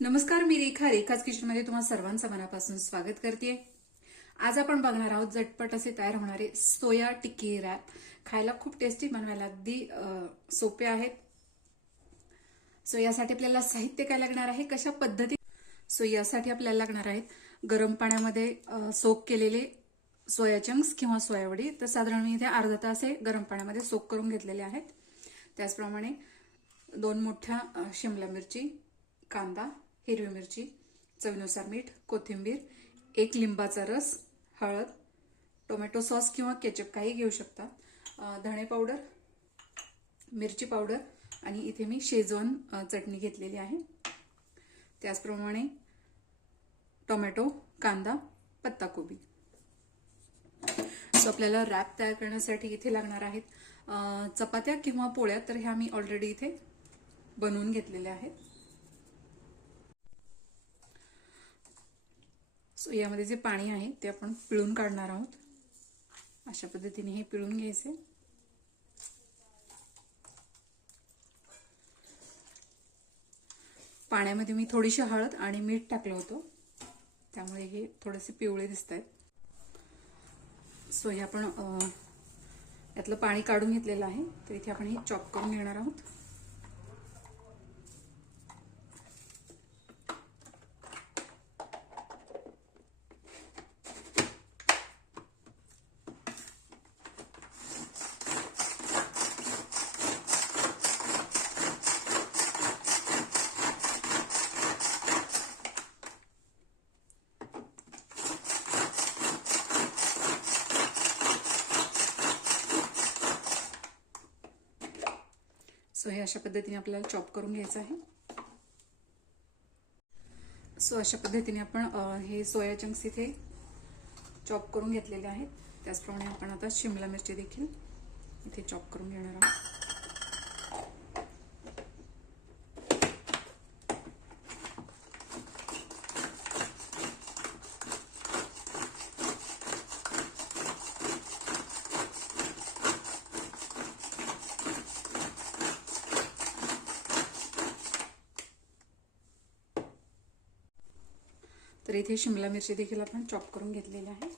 नमस्कार, मी रेखाच किचनमध्ये तुम्हा सर्वांचं मनापासून स्वागत करते। आज आपण बघणार आहोत झटपट असे तयार होणारे सोया टिक्की रॅप। खायला खूप टेस्टी, बनवायला अगदी सोपे आहेत। सो यासाठी आपल्याला साहित्य काय लागणार आहे, कशा पद्धती। सो यासाठी आपल्याला लागणार आहेत गरम पाण्यामध्ये सोक केलेले सोया चंक्स किंवा सोयावडी। तर साधारण मी इथे अर्धा तास हे गरम पाण्यामध्ये सोक करून घेतलेले आहेत। त्याचप्रमाणे 2 मोठ्या शिमला मिरची, कांदा, हिरवी मिरची, चवीनुसार मीठ, कोथिंबीर, 1 लिंबाचा रस, हळद, टोमॅटो सॉस किंवा केचप काही घेऊ शकता, धणे पावडर, मिरची पावडर आणि इथे मी शेजवान चटणी घेतलेली आहे। त्याचप्रमाणे टोमॅटो, कांदा, पत्ताकोबी। सो आपल्याला रॅप तयार करण्यासाठी इथे लागणार आहेत चपात्या किंवा पोळ्या। तर ह्या मी ऑलरेडी इथे बनवून घेतलेल्या आहेत। सो यामध्ये जे पाणी आहे ते आपण पिळून काढणार आहोत। अशा पद्धतीने हे पिळून घ्यायचे। पाण्यामध्ये मी थोडीशी हळद आणि मीठ टाकलं होतं, त्यामुळे हे थोडेसे पिवळे दिसतात। सो हे आपण यातलं पाणी काढून घेतलेलं आहे। तर इथे आपण हे चॉप करून घेणार आहोत। सो हे अशा पद्धतीने आपल्याला चॉप करून घ्यायचं आहे। सो अशा पद्धतीने आपण हे सोया चंक्स इथे चॉप करून घेतलेले आहेत। त्याचप्रमाणे आपण आता शिमला मिरची देखील इथे चॉप करून घेणार आहोत। तर इथे शिमला मिरची देखील आपण चॉप करून घेतलेली आहे।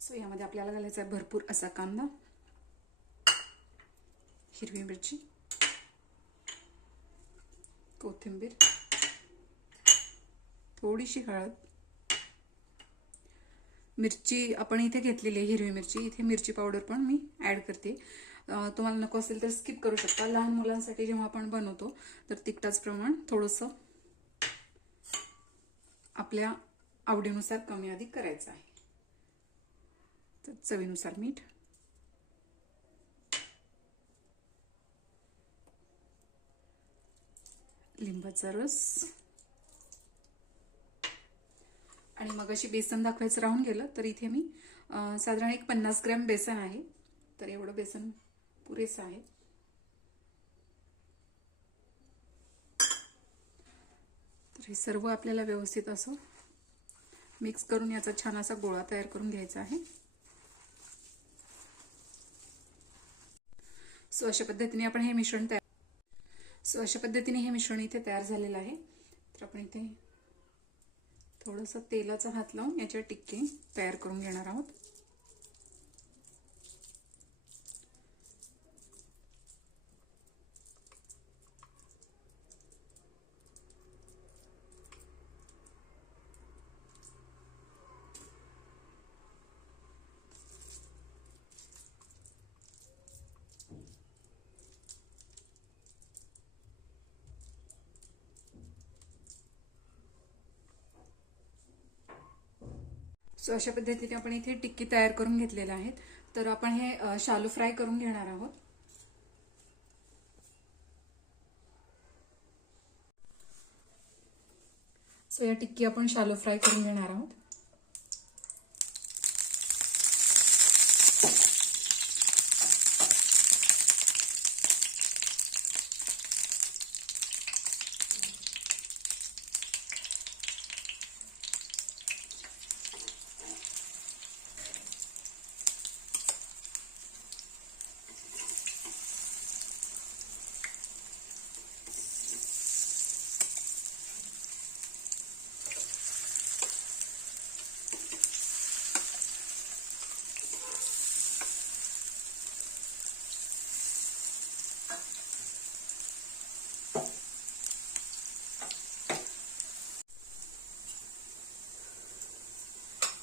सो यामध्ये आपल्याला घालायचा आहे भरपूर असा कांदा, हिरवी मिरची, कोथिंबीर, थोडीशी हळद, मिरची आपण इथे घेतलेली आहे हिरवी मिरची। इथे मिरची पावडर पण मी ऍड करते। तुम्हाला नको असेल तर स्किप करू शकता। लहान मुलांसाठी जेव्हा आपण बनवतो तर तिखटाचं प्रमाण थोडंसं आपल्या आवडीनुसार कमी अधिक करायचं आहे। तर चवीनुसार मीठ, लिंबाचा रस आणि मग अशी बेसन दाखवायचं राहून गेलं तर इथे मी साधारण 50 ग्रॅम बेसन आहे। तर एवढं बेसन पुरेसं आहे। तर हे सर्व आपल्याला व्यवस्थित असं मिक्स करून याचा छान असा गोळा तयार करून घ्यायचा आहे। सो अशा पद्धतीने आपण हे मिश्रण इथे तयार झालेलं आहे। तर आपण इथे थोडंसं तेलाचा हात लावून याच्या टिक्की तयार करून घेणार आहोत। सो अशा पद्धतीने आपण इथे टिक्की तयार करून घेतलेल्या आहेत। तर आपण हे शालो फ्राय करून घेणार आहोत। सो या टिक्की आपण शालो फ्राय करून घेणार आहोत।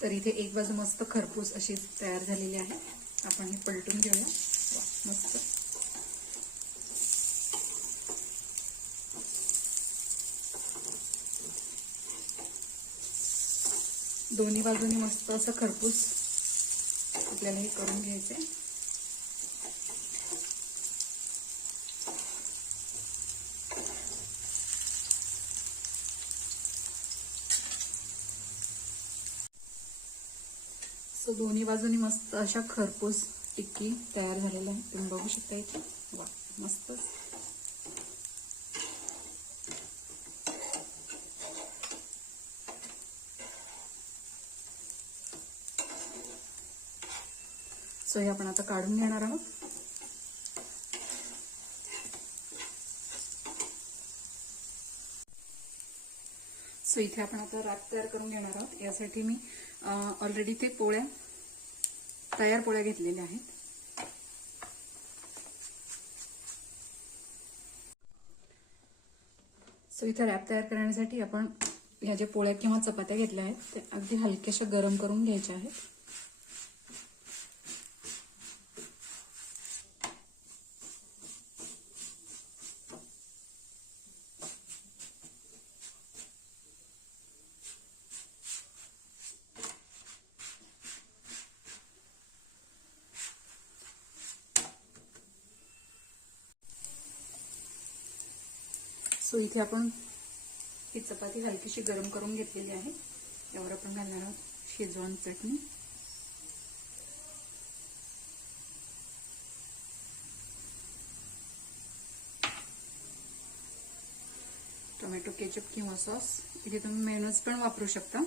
तर इथे एक बाजू मस्त खरपूस अशी तयार झालेली आहे. आपण हे पलटून घेऊया. वा, मस्त. दोन्ही बाजूनी मस्त असं खरपूस आपल्याला हे करून घ्यायचंय. सो दोन्ही बाजूनी मस्त अशा खरपूस टिक्की तयार झालेल्या आहे. तुम्ही बघू शकता इथे. वा, मस्तच. सो हे आपण आता काढून घेणार आहोत. सो इथे आपण आता रॅप तयार करून घेणार आहोत. यासाठी मी ऑलरेडी ते तयार पोळ्या घेतलेल्या आहेत. सो इथे रॅप तयार करण्यासाठी आपण ह्या ज्या पोळ्या किंवा चपात्या घेतल्या आहेत ते अगदी हलक्याशा गरम करून घ्यायच्या आहेत. सो इथे आपण ही चपाती हलकीशी गरम करून घेतलेली आहे. यावर आपण घालणार आहोत शेजवान चटणी, टोमॅटो केचप किंवा सॉस. इथे तुम्ही मेयोनीज पण वापरू शकता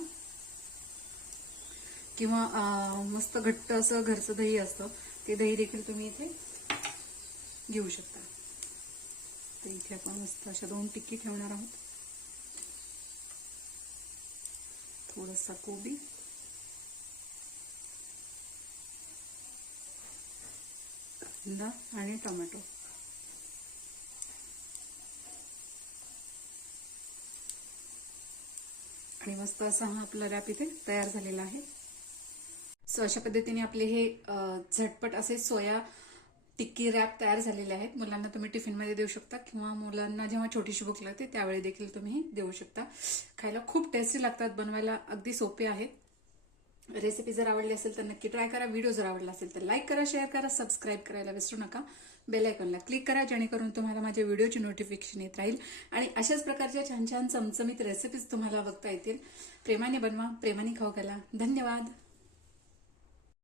किंवा मस्त घट्ट असं घरचं दही असतं ते दही देखील तुम्ही इथे घेऊ शकता. तर इथे आपण मस्त अशा 2 टिक्की ठेवणार आहोत. थोडासा कोबी, कांदा आणि टोमॅटो. आणि मस्त असा हा आपला रॅप इथे तयार झालेला आहे. सो अशा पद्धतीने आपले हे झटपट असे सोया टिक्की रॅप तयार झालेले आहेत. मुलांना तुम्ही टिफिनमध्ये देऊ शकता किंवा मुलांना जेव्हा छोटीशी भूक लागते त्यावेळी देखील तुम्ही देऊ शकता. खायला खूप टेस्टी लागतात, बनवायला अगदी सोपे आहेत. रेसिपी जर आवडली असेल तर नक्की ट्राय करा. व्हिडिओ जर आवडला असेल तर लाईक करा, शेअर करा, सबस्क्राईब करायला विसरू नका. बेल आयकॉनला क्लिक करा जेणेकरून तुम्हाला माझ्या व्हिडिओची नोटिफिकेशन येत राहील आणि अशाच प्रकारच्या छान छान चमचमीत रेसिपीज तुम्हाला बघता येतील. प्रेमाने बनवा, प्रेमाने खाऊ घाला. धन्यवाद.